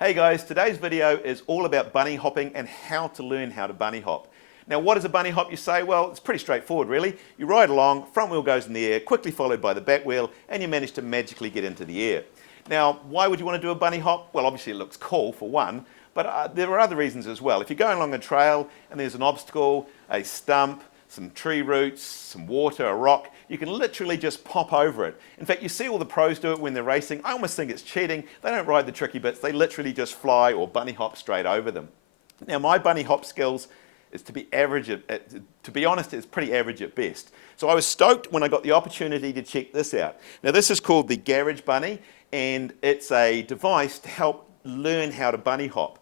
Hey guys, today's video is all about bunny hopping and how to learn how to bunny hop. Now what is a bunny hop, you say? Well, it's pretty straightforward really. You ride along, front wheel goes in the air, quickly followed by the back wheel, and you manage to magically get into the air. Now, why would you want to do a bunny hop? Well, obviously it looks cool for one, but there are other reasons as well. If you're going along a trail and there's an obstacle, a stump, some tree roots, some water, a rock, you can literally just pop over it. In fact, you see all the pros do it when they're racing. I almost think it's cheating. They don't ride the tricky bits. They literally just fly or bunny hop straight over them. Now, my bunny hop skills is to be average to be honest, it's pretty average at best. So I was stoked when I got the opportunity to check this out. Now, this is called the Garage Bunny, and it's a device to help learn how to bunny hop.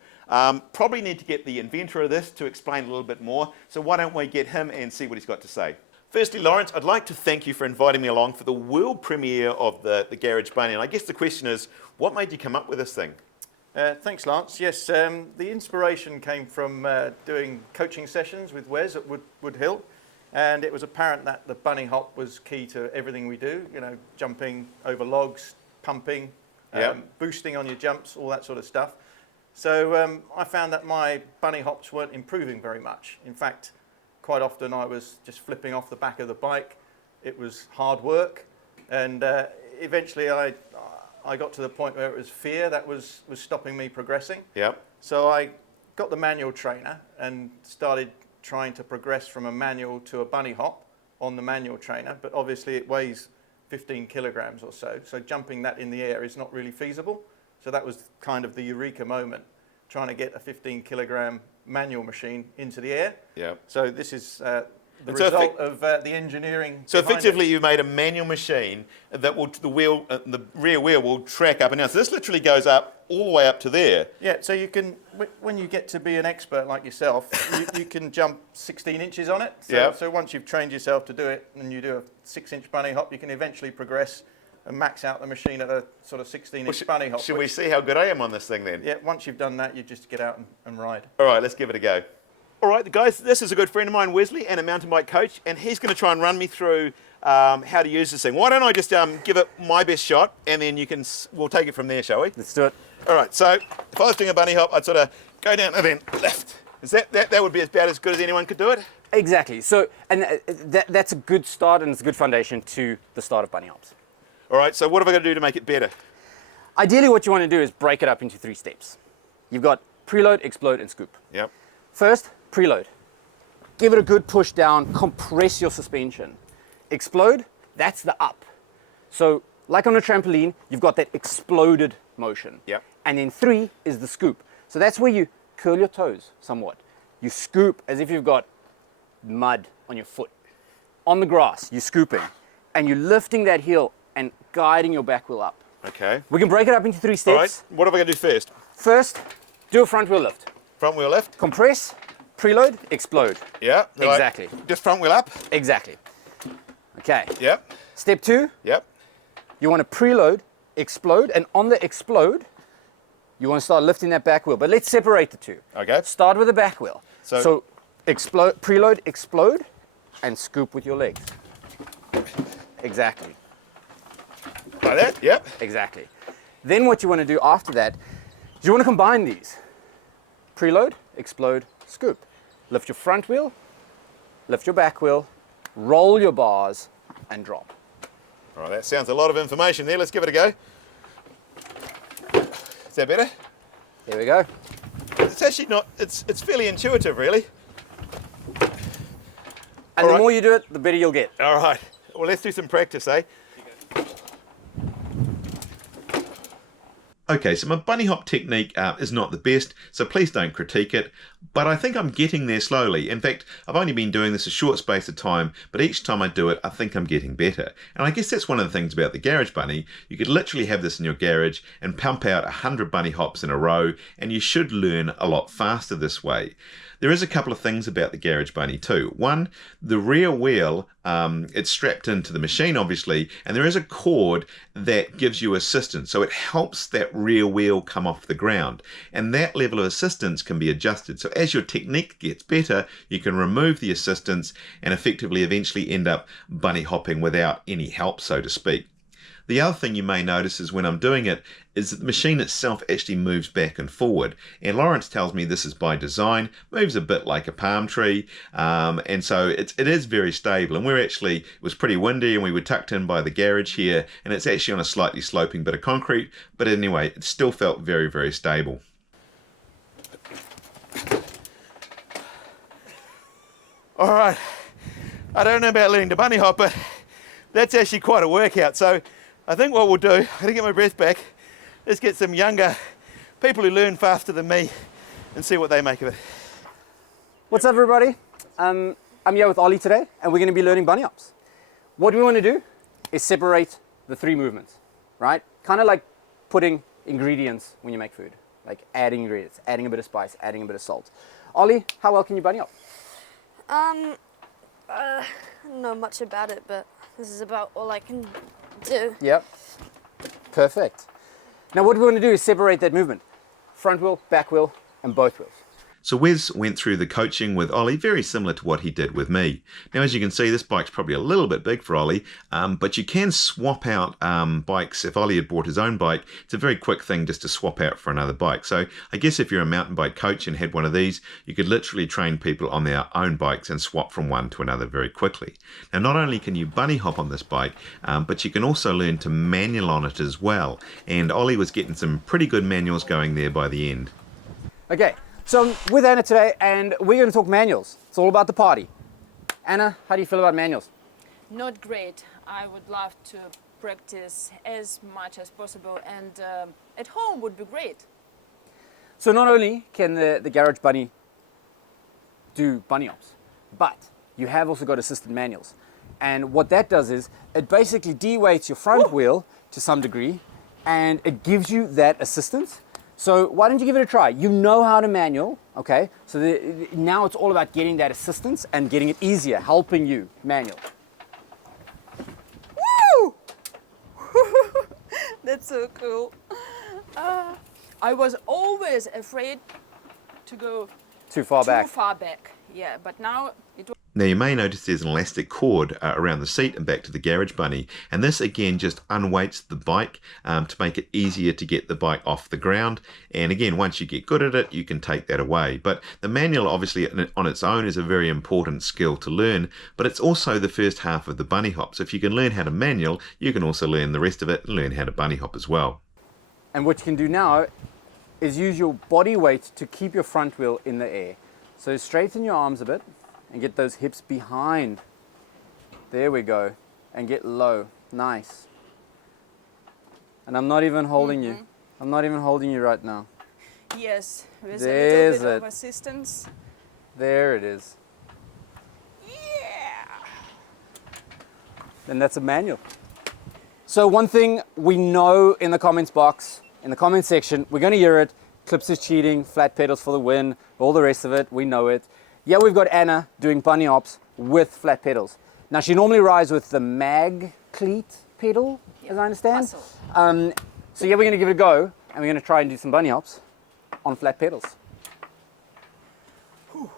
Probably need to get the inventor of this to explain a little bit more, so why don't we get him and see what he's got to say. Firstly, Lawrence, I'd like to thank you for inviting me along for the world premiere of the Garage Bunny, and I guess the question is, what made you come up with this thing? Thanks, Lance. Yes, the inspiration came from doing coaching sessions with Wes at Wood Hill, and it was apparent that the bunny hop was key to everything we do, you know, jumping over logs, pumping, boosting on your jumps, all that sort of stuff. So I found that my bunny hops weren't improving very much. In fact, quite often I was just flipping off the back of the bike. It was hard work, and eventually I got to the point where it was fear that was stopping me progressing. Yep. So I got the manual trainer and started trying to progress from a manual to a bunny hop on the manual trainer, but obviously it weighs 15 kilograms or so, so jumping that in the air is not really feasible. So that was kind of the eureka moment, trying to get a 15 kilogram manual machine into the air. Yeah. So this is the result of the engineering. So effectively, you made a manual machine that will the rear wheel will track up and down. So this literally goes up all the way up to there. Yeah. So you can, when you get to be an expert like yourself, you can jump 16 inches on it. So, so once you've trained yourself to do it, and you do a 6-inch bunny hop, you can eventually progress and max out the machine at a sort of 16-inch bunny hop. Should we see how good I am on this thing then? Yeah, once you've done that, you just get out and ride. All right, let's give it a go. All right, guys, this is a good friend of mine, Wesley, and a mountain bike coach, and he's going to try and run me through how to use this thing. Why don't I just give it my best shot, and then we'll take it from there, shall we? Let's do it. All right, so if I was doing a bunny hop, I'd sort of go down and then left. Is that would be about as good as anyone could do it? Exactly. So, and that's a good start, and it's a good foundation to the start of bunny hops. All right, so what have I got to do to make it better? Ideally, what you want to do is break it up into 3 steps. You've got preload, explode, and scoop. Yep. First, preload. Give it a good push down, compress your suspension. Explode, that's the up. So, like on a trampoline, you've got that exploded motion. Yep. And then 3 is the scoop. So that's where you curl your toes somewhat. You scoop as if you've got mud on your foot. On the grass, you're scooping. And you're lifting that heel and guiding your back wheel up. Okay. We can break it up into 3 steps. All right, what have I got to do first? First, do a front wheel lift. Front wheel lift? Compress, preload, explode. Yeah. Exactly. Right. Just front wheel up? Exactly. Okay. Yep. Step 2. Yep. You want to preload, explode, and on the explode, you want to start lifting that back wheel. But let's separate the two. Okay. Start with the back wheel. So explode, preload, explode, and scoop with your legs. Exactly. Like that? Yep. Exactly. Then what you want to do after that is you want to combine these. Preload, explode, scoop. Lift your front wheel, lift your back wheel, roll your bars, and drop. All right, that sounds a lot of information there. Let's give it a go. Is that better? Here we go. It's actually not, it's fairly intuitive, really. And the more you do it, the better you'll get. All right. Well, let's do some practice, eh? Okay, so my bunny hop technique is not the best, so please don't critique it, but I think I'm getting there slowly. In fact, I've only been doing this a short space of time, but each time I do it, I think I'm getting better. And I guess that's one of the things about the Garage Bunny. You could literally have this in your garage and pump out 100 bunny hops in a row, and you should learn a lot faster this way. There is a couple of things about the Garage Bunny too. One, the rear wheel, it's strapped into the machine obviously, and there is a cord that gives you assistance. So it helps that rear wheel come off the ground. And that level of assistance can be adjusted. So as your technique gets better, you can remove the assistance and effectively eventually end up bunny hopping without any help, so to speak. The other thing you may notice is when I'm doing it is that the machine itself actually moves back and forward. And Lawrence tells me this is by design, moves a bit like a palm tree. And so it is very stable. And it was pretty windy and we were tucked in by the garage here. And it's actually on a slightly sloping bit of concrete. But anyway, it still felt very, very stable. All right, I don't know about learning to bunny hop, but that's actually quite a workout. So I think what we'll do, I'm gonna get my breath back, let's get some younger people who learn faster than me and see what they make of it. What's up, everybody? I'm here with Ollie today, and we're going to be learning bunny hops. What we want to do is separate the three movements, right? Kind of like putting ingredients when you make food, like adding ingredients, adding a bit of spice, adding a bit of salt. Ollie, how well can you bunny hop? I don't know much about it, but this is about all I can do. Yep. Perfect. Now what we want to do is separate that movement. Front wheel, back wheel, and both wheels. So Wes went through the coaching with Ollie, very similar to what he did with me. Now, as you can see, this bike's probably a little bit big for Ollie, but you can swap out bikes. If Ollie had bought his own bike, it's a very quick thing just to swap out for another bike. So I guess if you're a mountain bike coach and had one of these, you could literally train people on their own bikes and swap from one to another very quickly. Now, not only can you bunny hop on this bike, but you can also learn to manual on it as well. And Ollie was getting some pretty good manuals going there by the end. Okay. So I'm with Anna today, and we're going to talk manuals. It's all about the party. Anna, how do you feel about manuals? Not great. I would love to practice as much as possible, and at home would be great. So not only can the Garage Bunny do bunny hops, but you have also got assisted manuals. And what that does is it basically de-weights your front wheel to some degree, and it gives you that assistance. So why don't you give it a try? You know how to manual, okay? So now it's all about getting that assistance and getting it easier, helping you manual. Woo! That's so cool. I was always afraid to go Too far back. Yeah, but now it was. Now you may notice there's an elastic cord around the seat and back to the Garage Bunny, and this again just unweights the bike to make it easier to get the bike off the ground. And again, once you get good at it, you can take that away. But the manual obviously on its own is a very important skill to learn, but it's also the first half of the bunny hop. So if you can learn how to manual, you can also learn the rest of it and learn how to bunny hop as well. And what you can do now is use your body weight to keep your front wheel in the air. So straighten your arms a bit and get those hips behind. There we go. And get low. Nice. And I'm not even holding you. I'm not even holding you right now. Yes, with There's a little bit of it. assistance. There it is. Yeah. And that's a manual. So one thing we know in the comments box, in the comment section, we're going to hear it. Clips is cheating, flat pedals for the win, all the rest of it, we know it. Yeah, we've got Anna doing bunny hops with flat pedals. Now she normally rides with the mag cleat pedal, as I understand. Muscle. So yeah, we're gonna give it a go, and we're gonna try and do some bunny hops on flat pedals. Whew.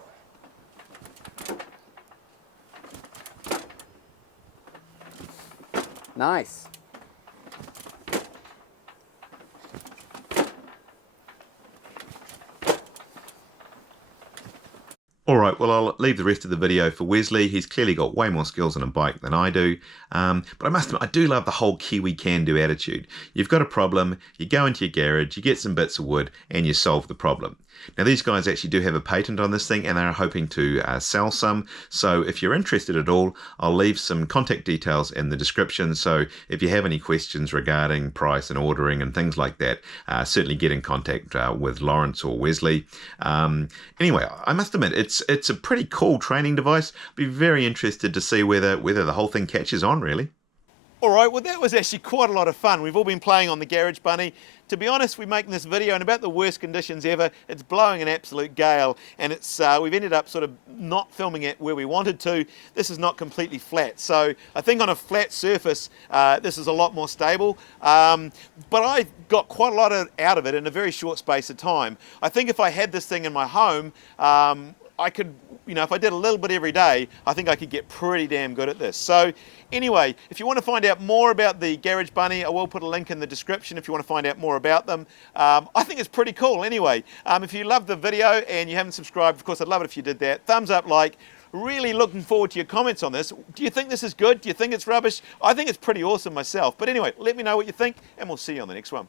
Nice. Alright, well I'll leave the rest of the video for Wesley. He's clearly got way more skills on a bike than I do. But I must admit, I do love the whole Kiwi can-do attitude. You've got a problem, you go into your garage, you get some bits of wood, and you solve the problem. Now these guys actually do have a patent on this thing, and they're hoping to sell some. So if you're interested at all, I'll leave some contact details in the description. So if you have any questions regarding price and ordering and things like that, certainly get in contact with Lawrence or Wesley. Anyway, I must admit, it's a pretty cool training device. Be very interested to see whether the whole thing catches on, really. All right, well that was actually quite a lot of fun. We've all been playing on the Garage Bunny. To be honest, we're making this video in about the worst conditions ever. It's blowing an absolute gale, and we've ended up sort of not filming it where we wanted to. This is not completely flat, so I think on a flat surface this is a lot more stable. But I got quite a lot out of it in a very short space of time. I think if I had this thing in my home, I could, if I did a little bit every day, I think I could get pretty damn good at this. So anyway, if you want to find out more about the Garage Bunny, I will put a link in the description if you want to find out more about them. I think it's pretty cool anyway. If you loved the video and you haven't subscribed, of course, I'd love it if you did that. Thumbs up, like. Really looking forward to your comments on this. Do you think this is good? Do you think it's rubbish? I think it's pretty awesome myself. But anyway, let me know what you think, and we'll see you on the next one.